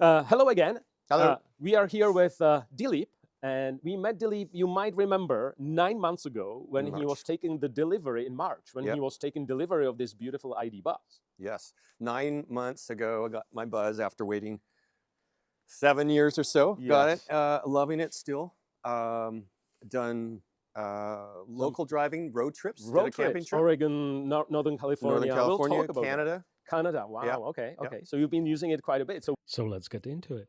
Hello again. Hello. We are here with Dilip, and we met Dilip. You might remember 9 months ago when In he was March. taking the delivery in March, when he Yep. was taking delivery of this beautiful ID bus. Yes. 9 months ago, I got my buzz after waiting 7 years or so. Got it. Yes. Loving it still. Done local driving, road trips, did a Road camping trips, trip. Northern California. Northern California, We'll talk about Canada. that. Canada. Wow. Yeah. Okay. Yeah. Okay. So you've been using it quite a bit. So let's get into it.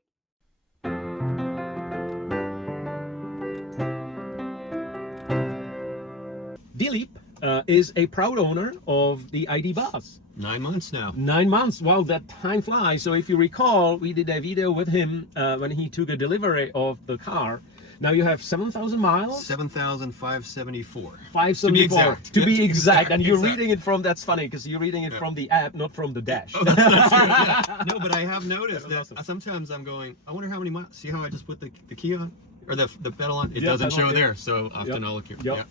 Dilip is a proud owner of the ID bus. 9 months now. 9 months. Wow, that time flies. So if you recall, we did a video with him when he took a delivery of the car. Now you have 7,000 miles. 7,574. 574. To be exact. And you're exact. reading it from. That's funny because you're reading it from the app, not from the dash. Oh, that's not true. Yeah. No, but I have noticed that awesome. sometimes I'm going, I wonder how many miles. See how I just put the key on? Or the pedal on? It Yeah, doesn't pedal, show yeah. there. So often I'll look here. Yeah.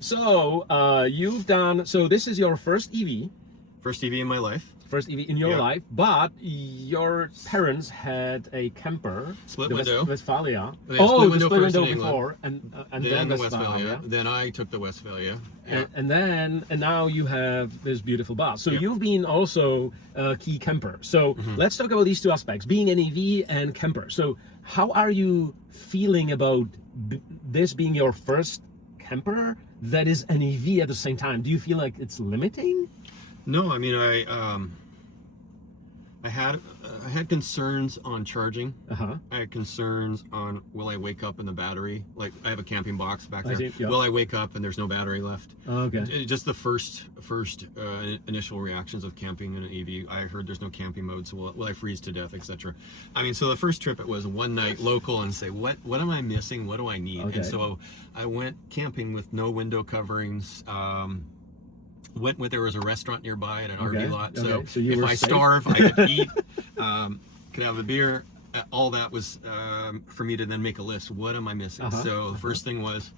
So this is your first EV. First EV in my life. First EV in your Yeah. life, but your parents had a camper, Split the window. Westphalia. They had split the window split first window in England. before, and then the Westphalia. Then I took the Westphalia. Yeah. And now you have this beautiful bus. So you've been also a key camper. So let's talk about these two aspects: being an EV and camper. So how are you feeling about this being your first camper that is an EV at the same time? Do you feel like it's limiting? No, I mean I had concerns on charging. I had concerns on will I wake up in the battery? Like I have a camping box back there. see, yeah. Will I wake up and there's no battery left? Okay. Just the first initial reactions of camping in an EV. I heard there's no camping mode, so will I freeze to death, etc. I mean, so the first trip it was one night local and say what am I missing? What do I need? Okay. And so I went camping with no window coverings. Went where there was a restaurant nearby at an RV lot. So you if were I safe? starve, I could eat, could have a beer. All that was for me to then make a list. What am I missing? So the first thing was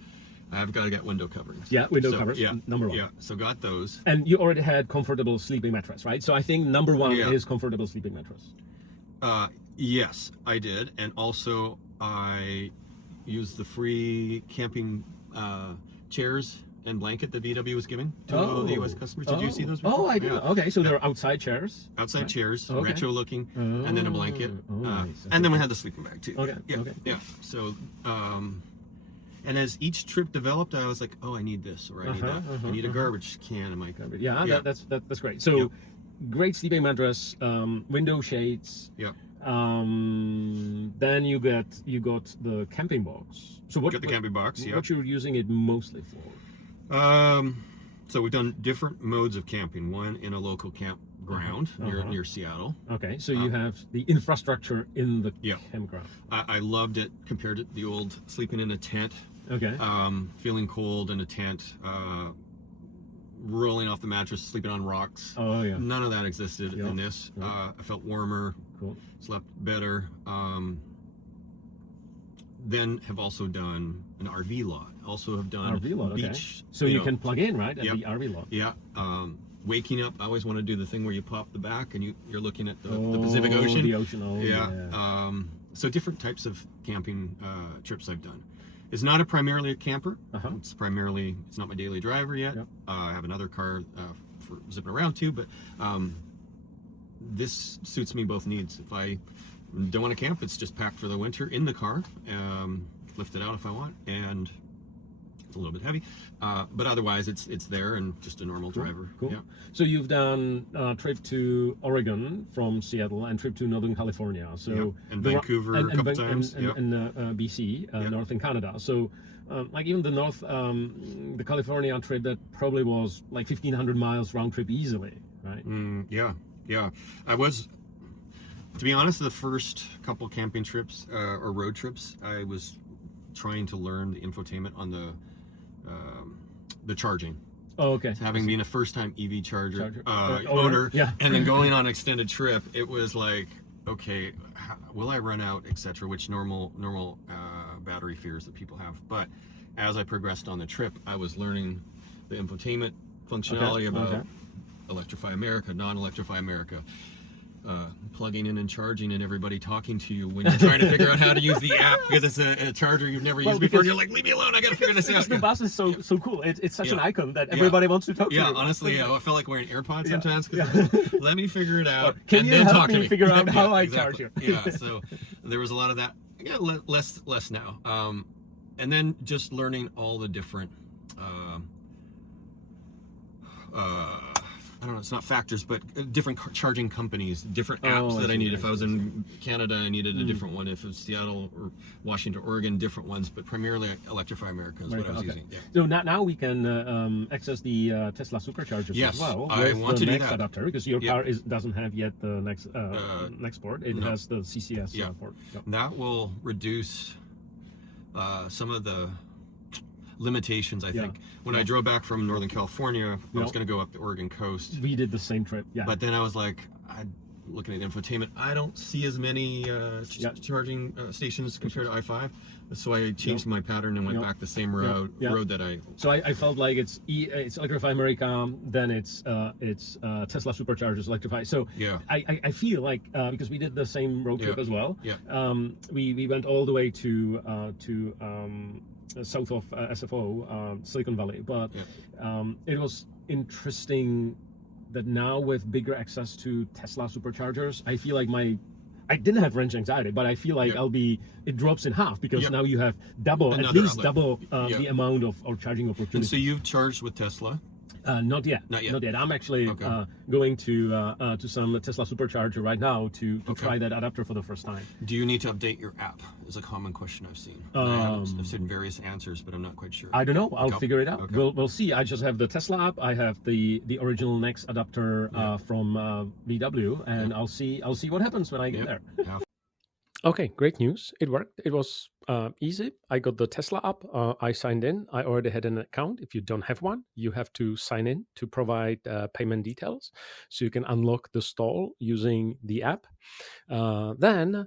I've got to get window coverings. Yeah, window covers. Yeah, number one. Yeah, so got those. And you already had comfortable sleeping mattress, right? So I think number one Yeah. is comfortable sleeping mattress. Yes, I did, and also I used the free camping chairs and blanket that VW was giving to the US customers. Did you see those before? Oh, I did. Yeah. Okay, so they're outside chairs. Outside Right. chairs, Okay. retro looking, and then a blanket. Nice. And then we had the sleeping bag too. Okay, Yeah. okay. Yeah. So, and as each trip developed, I was like, oh, I need this or I need that. I need a garbage can in my Yeah, Yeah. that's great. So Yep. great sleeping mattress, window shades. Yeah. Then you got the camping box. So what? Got the camping box. Yeah. What you're using it mostly for? So we've done different modes of camping. One in a local campground near Seattle. Okay, so you have the infrastructure in the Yeah. campground. I loved it compared to the old sleeping in a tent. Okay. Feeling cold in a tent, rolling off the mattress, sleeping on rocks. Oh yeah. None of that existed Yeah. in this. Yeah. I felt warmer, Cool. slept better. Then have also done an RV lot. Also have done RV lot. Okay. beach. So you know, can plug in right at Yep. the RV lot. Yeah. Waking up, I always want to do the thing where you pop the back and you're looking at the Pacific Ocean. The ocean. Oh Yeah. So different types of camping trips I've done. It's not primarily a camper. It's not my daily driver yet. Yep. I have another car for zipping around too, but this suits me both needs. If I don't want to camp, it's just packed for the winter in the car. Lift it out if I want, and it's a little bit heavy, but otherwise it's there and just a normal driver. Cool. Yeah. So you've done a trip to Oregon from Seattle and trip to Northern California. So Yep. And Vancouver a couple times. Yep. And BC, Northern Canada. So like even the the California trip, that probably was like 1,500 miles round trip easily, right? Yeah. I was, to be honest, the first couple camping trips or road trips, I was trying to learn the infotainment on the charging. Oh, okay. Having been a first-time EV charger owner, owner, yeah. and then going on an extended trip, it was like, okay, will I run out, etc., which normal battery fears that people have. But as I progressed on the trip, I was learning the infotainment functionality about Electrify America, non-electrify America, plugging in and charging and everybody talking to you when you're trying to figure out how to use the app because it's a charger you've never used before. And you're like, leave me alone, I gotta figure this out. The bus is so cool. It's such an icon that everybody wants to talk to you. Yeah, honestly, I felt like wearing AirPods sometimes. Let me figure it out. Can and you then help talk to me figure out how I charge you? Yeah, so there was a lot of that. Yeah, less now. And then just learning all the different I don't know, it's not factors, but different charging companies, different apps that I need. If I was in Canada, I needed a different one. If it was Seattle or Washington, Oregon, different ones, but primarily Electrify America is what I was using. Yeah. So now we can access the Tesla superchargers as well. I want to do next that. adapter, because your car doesn't have yet the next port. It has the CCS port. Yep. That will reduce some of the limitations, I think. When I drove back from Northern California, I was going to go up the Oregon coast. We did the same trip, But then I was like, looking at infotainment, I don't see as many charging stations compared to I-5. So I changed my pattern and went back the same road that I... So I felt like it's Electrify America, then it's Tesla Superchargers Electrify. So I feel like, because we did the same road trip as well, we went all the way to south of SFO, Silicon Valley, but it was interesting that now with bigger access to Tesla superchargers, I feel like I didn't have range anxiety, but I feel like it drops in half, because now you have double the amount of charging opportunities. And so you've charged with Tesla? Not yet. I'm actually going to some Tesla supercharger right now to try that adapter for the first time. Do you need to update your app? Is a common question I've seen. I've seen various answers, but I'm not quite sure. I don't know. I'll figure it out. Okay. We'll see. I just have the Tesla app. I have the original Next adapter from VW, and I'll see what happens when I get there. Okay, great news. It worked. It was easy. I got the Tesla app. I signed in. I already had an account. If you don't have one, you have to sign in to provide payment details, so you can unlock the stall using the app. Then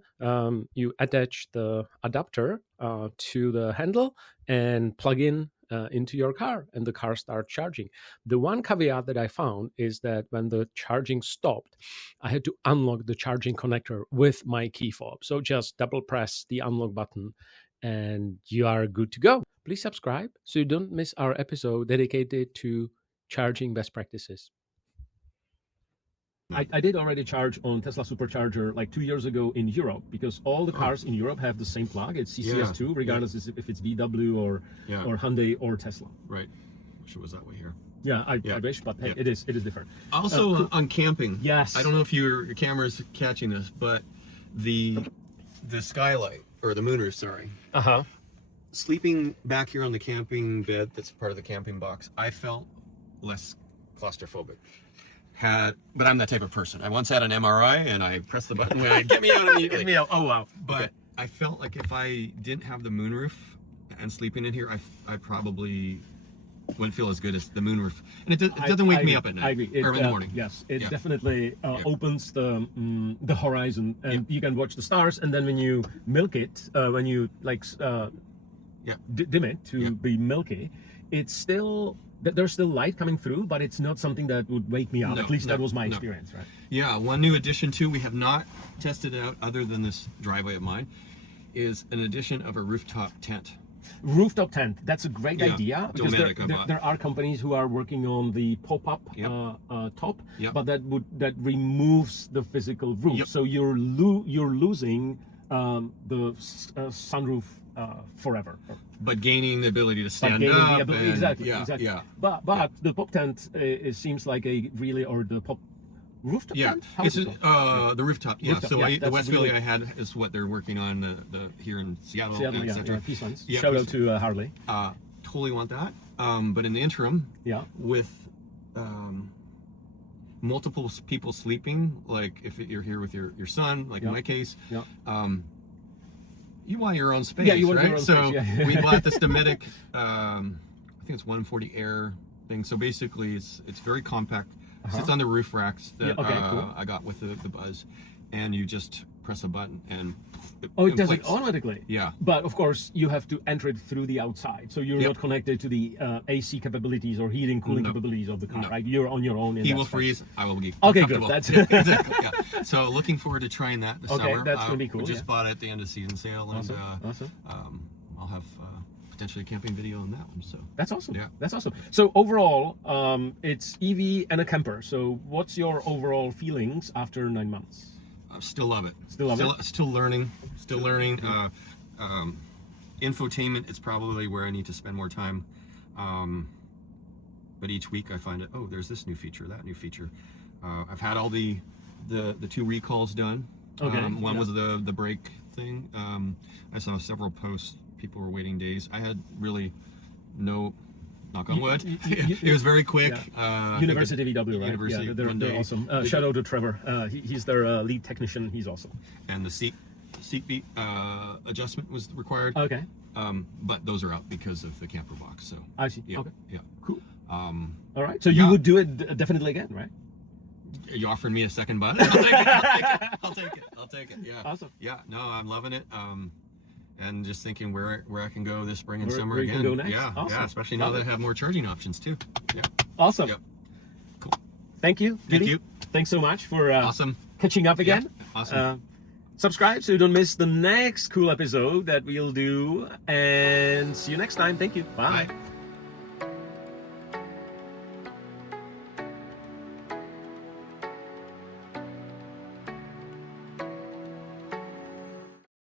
you attach the adapter to the handle and plug in into your car, and the car starts charging. The one caveat that I found is that when the charging stopped, I had to unlock the charging connector with my key fob. So just double press the unlock button and you are good to go. Please subscribe so you don't miss our episode dedicated to charging best practices. I did already charge on Tesla Supercharger like 2 years ago in Europe, because all the cars in Europe have the same plug. It's CCS2, regardless if it's VW or Hyundai or Tesla. Right. Wish it was that way here. Yeah, I wish, but hey, it is different. Also on camping. Yes. I don't know if your camera's catching this, but the skylight, or the moonroof, sorry. Sleeping back here on the camping bed that's part of the camping box, I felt less claustrophobic. But I'm that type of person. I once had an MRI and I pressed the button when I get me out immediately. Get me out. Oh wow. But I felt like if I didn't have the moonroof and sleeping in here, I probably wouldn't feel as good as the moonroof. And it doesn't wake me up at night. I agree. Or in the morning. Yes, it definitely opens the horizon, and you can watch the stars. And then when you milk it, when you like dim it to be milky, it's still... There's still light coming through, but it's not something that would wake me up. At least that was my experience, right? Yeah, one new addition too, we have not tested it out other than this driveway of mine, is an addition of a rooftop tent. Rooftop tent, that's a great idea, because there are companies who are working on the pop-up top, but that removes the physical roof. So you're losing the sunroof forever, but gaining the ability to stand up. Exactly. But the pop tent seems like a really, or the pop rooftop tent? It's the rooftop. The West Philly I had is what they're working on the here in Seattle. Peace ones. Shout out to Harley. Totally want that. But in the interim, with multiple people sleeping, like if you're here with your son, like in my case, you want your own space, you want right? Your own so space, we bought this Dometic, I think it's 140 Air thing. So basically, it's very compact. Sits on the roof racks that I got with the Buzz, and you just press a button and Oh, it does it inflates. automatically. Yeah. But of course, you have to enter it through the outside, so you're Yep. not connected to the AC capabilities or heating, cooling No. capabilities of the car. No. Right? You're on your own. In He that will space. freeze. I will be Okay, good. comfortable. That's Yeah, exactly. Yeah. So looking forward to trying that this Okay, summer. that's gonna be cool, We just yeah. bought it at the end of season sale, and Awesome. I'll have potentially a camping video on that one. So That's awesome. Yeah. That's awesome. So overall, it's EV and a camper. So what's your overall feelings after 9 months? I still love it. Still love it? Still learning. Still learning. Infotainment is probably where I need to spend more time. But each week I find it. Oh, there's this new feature, that new feature. I've had all the 2 recalls done. Okay, One yeah. was the brake thing. I saw several posts. People were waiting days. I had really no. Knock on wood. It was very quick. Yeah. University VW, right? University, yeah, they're Monday. awesome. Shout out to Trevor. He's their lead technician. He's awesome. And the seat beat adjustment was required. Okay. But those are out because of the camper box. So I see. yeah, Okay. yeah. Cool. All right. So you would do it definitely again, right? You offering me a second button? I'll take it. I'll take it. I'll take it. Yeah. Awesome. Yeah. No, I'm loving it. And just thinking where I can go this spring and Where- summer where you again. can go next. Yeah. Awesome. Yeah. Especially now Love that it. I have more charging options too. Yeah. Awesome. Yep. Cool. Thank you. Thank Dilip. you. Thanks so much for Awesome. catching up again. Yeah, awesome. Subscribe so you don't miss the next cool episode that we'll do. And see you next time. Thank you. Bye. Bye.